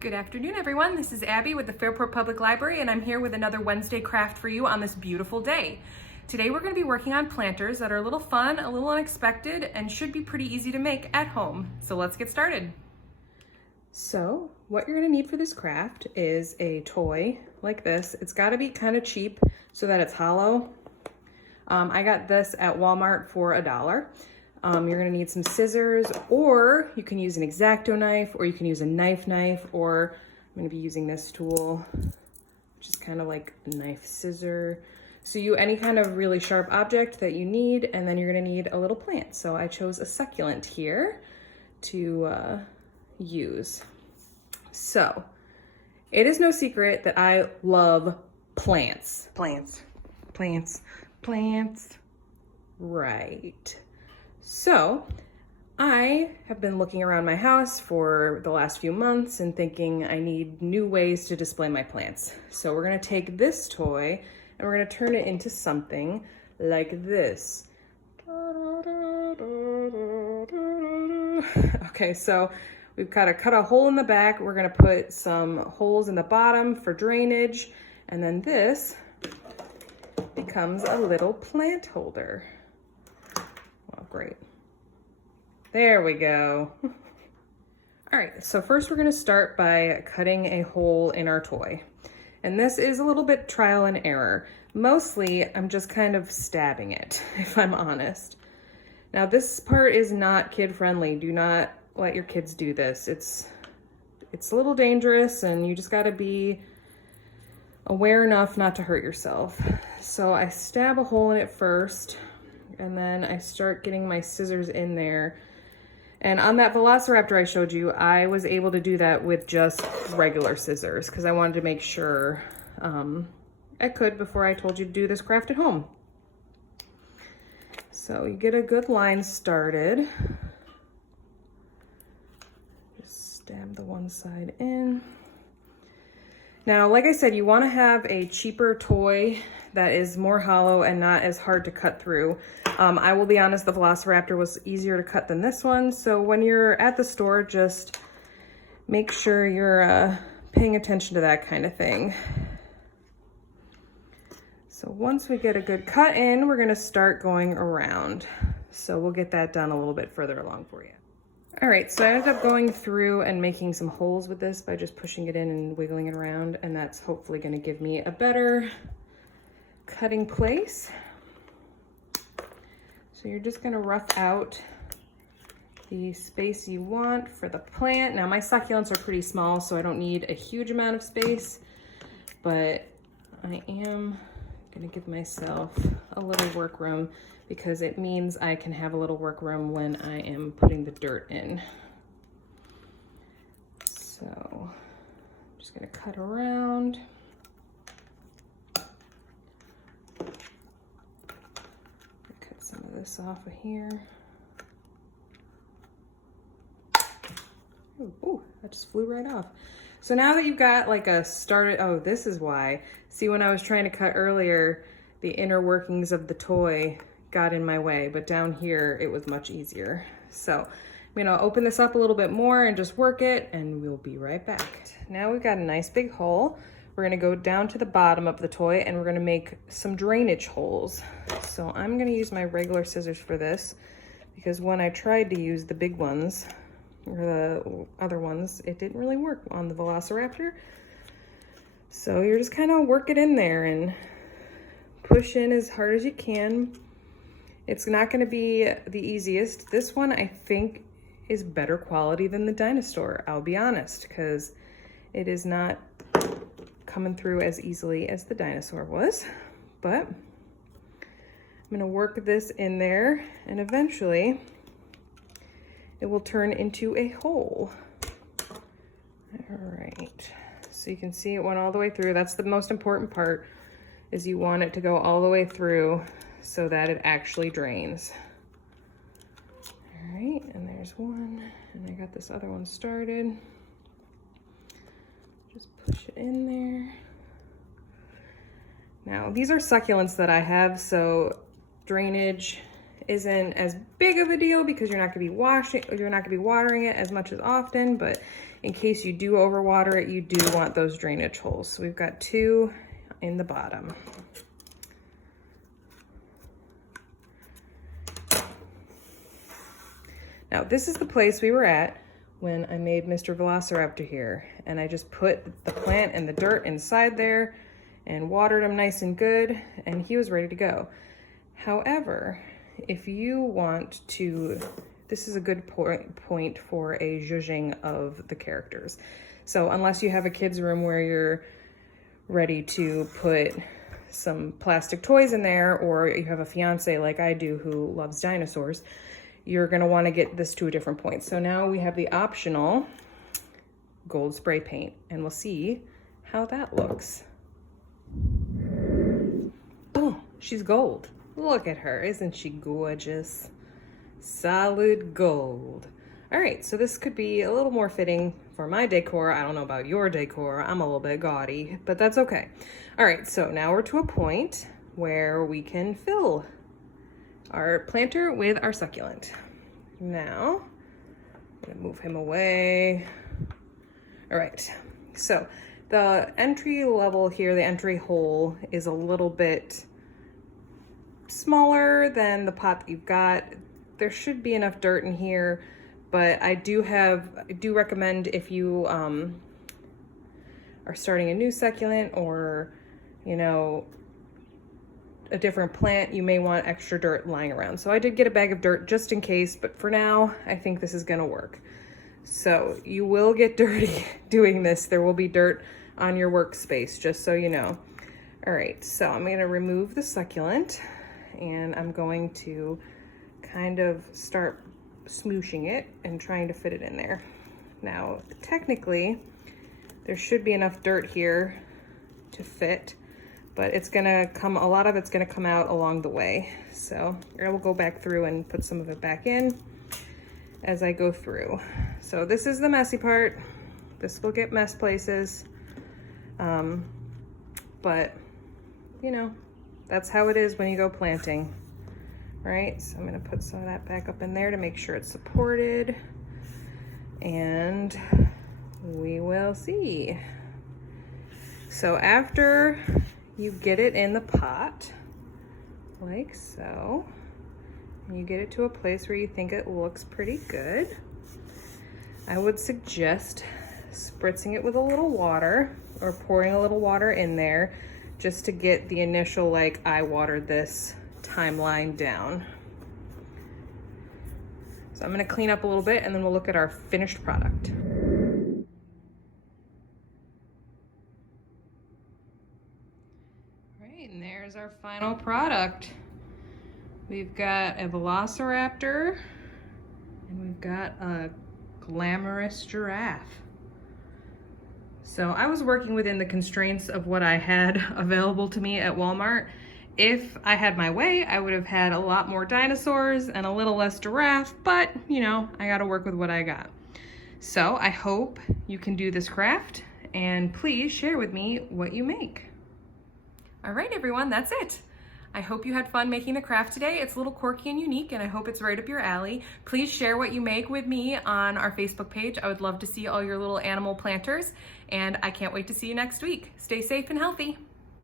Good afternoon, everyone. This is Abby with the Fairport Public Library, and I'm here with another Wednesday craft for you on this beautiful day. Today we're going to be working on planters that are a little fun, a little unexpected, and should be pretty easy to make at home. So let's get started. So what you're going to need for this craft is a toy like this. It's got to be kind of cheap so that it's hollow. I got this at Walmart for $1. You're gonna need some scissors, or you can use an X-Acto knife, or you can use a knife, or I'm gonna be using this tool, which is kind of like a knife scissor. So any kind of really sharp object that you need, and then you're gonna need a little plant. So I chose a succulent here to use. So it is no secret that I love plants. Plants. Right. So I have been looking around my house for the last few months and thinking I need new ways to display my plants. So we're gonna take this toy and we're gonna turn it into something like this. Okay, so we've got to cut a hole in the back. We're gonna put some holes in the bottom for drainage, and then this becomes a little plant holder. Oh, great. There we go. All right, so first we're gonna start by cutting a hole in our toy. And this is a little bit trial and error. Mostly, I'm just kind of stabbing it, if I'm honest. Now this part is not kid-friendly. Do not let your kids do this. It's a little dangerous, and you just gotta be aware enough not to hurt yourself. So I stab a hole in it first, and then I start getting my scissors in there. And on that Velociraptor I showed you, I was able to do that with just regular scissors because I wanted to make sure I could before I told you to do this craft at home. So you get a good line started. Just stab the one side in. Now, like I said, you want to have a cheaper toy that is more hollow and not as hard to cut through. I will be honest, the Velociraptor was easier to cut than this one. So when you're at the store, just make sure you're paying attention to that kind of thing. So once we get a good cut in, we're gonna start going around. So we'll get that done a little bit further along for you. All right, so I ended up going through and making some holes with this by just pushing it in and wiggling it around, and that's hopefully gonna give me a better cutting place. So you're just gonna rough out the space you want for the plant. Now my succulents are pretty small, so I don't need a huge amount of space, but I am gonna give myself a little work room because it means I can have a little work room when I am putting the dirt in. So I'm just gonna cut around. Cut some of this off of here. Ooh, that just flew right off. So now that you've got like a started, oh, this is why. See, when I was trying to cut earlier, the inner workings of the toy got in my way, but down here it was much easier. So I'm gonna open this up a little bit more and just work it, and we'll be right back. Now we've got a nice big hole. We're gonna go down to the bottom of the toy and we're gonna make some drainage holes. So I'm gonna use my regular scissors for this because when I tried to use the big ones, or the other ones, it didn't really work on the Velociraptor. So you're just kind of work it in there and push in as hard as you can. It's not going to be the easiest. This one I think is better quality than the dinosaur, I'll be honest, because it is not coming through as easily as the dinosaur was. But I'm going to work this in there, and eventually it will turn into a hole. All right, so you can see it went all the way through. That's the most important part, is you want it to go all the way through so that it actually drains. All right, and there's one, and I got this other one started. Just push it in there. Now, these are succulents that I have, so drainage isn't as big of a deal because you're not gonna be watering it as much as often, but in case you do overwater it, you do want those drainage holes. So we've got 2 in the bottom. Now this is the place we were at when I made Mr. Velociraptor here, and I just put the plant and the dirt inside there and watered him nice and good, and he was ready to go. However, if you want to, this is a good point for a zhuzhing of the characters. So unless you have a kid's room where you're ready to put some plastic toys in there, or you have a fiance like I do who loves dinosaurs, you're gonna wanna get this to a different point. So now we have the optional gold spray paint, and we'll see how that looks. Oh, she's gold. Look at her, isn't she gorgeous? Solid gold. All right, so this could be a little more fitting for my decor. I don't know about your decor. I'm a little bit gaudy, but that's okay. All right, so now we're to a point where we can fill our planter with our succulent. Now, I'm gonna move him away. All right, so the entry level here, the entry hole is a little bit smaller than the pot that you've got. There should be enough dirt in here, but I do recommend if you are starting a new succulent or, you know, a different plant, you may want extra dirt lying around. So I did get a bag of dirt just in case, but for now, I think this is gonna work. So you will get dirty doing this. There will be dirt on your workspace, just so you know. All right, so I'm gonna remove the succulent and I'm going to kind of start smooshing it and trying to fit it in there. Now, technically, there should be enough dirt here to fit, but it's gonna come, a lot of it's gonna come out along the way. So I will go back through and put some of it back in as I go through. So this is the messy part. This will get mess places. But you know, that's how it is when you go planting, right? So I'm gonna put some of that back up in there to make sure it's supported, and we will see. So after you get it in the pot, like so, and you get it to a place where you think it looks pretty good, I would suggest spritzing it with a little water or pouring a little water in there just to get the initial, like, I watered this timeline down. So I'm gonna clean up a little bit and then we'll look at our finished product. And there's our final product. We've got a Velociraptor and we've got a glamorous giraffe. So I was working within the constraints of what I had available to me at Walmart. If I had my way, I would have had a lot more dinosaurs and a little less giraffe, but you know, I gotta work with what I got. So I hope you can do this craft, and please share with me what you make. All right, everyone, that's it. I hope you had fun making the craft today. It's a little quirky and unique, and I hope it's right up your alley. Please share what you make with me on our Facebook page. I would love to see all your little animal planters, and I can't wait to see you next week. Stay safe and healthy.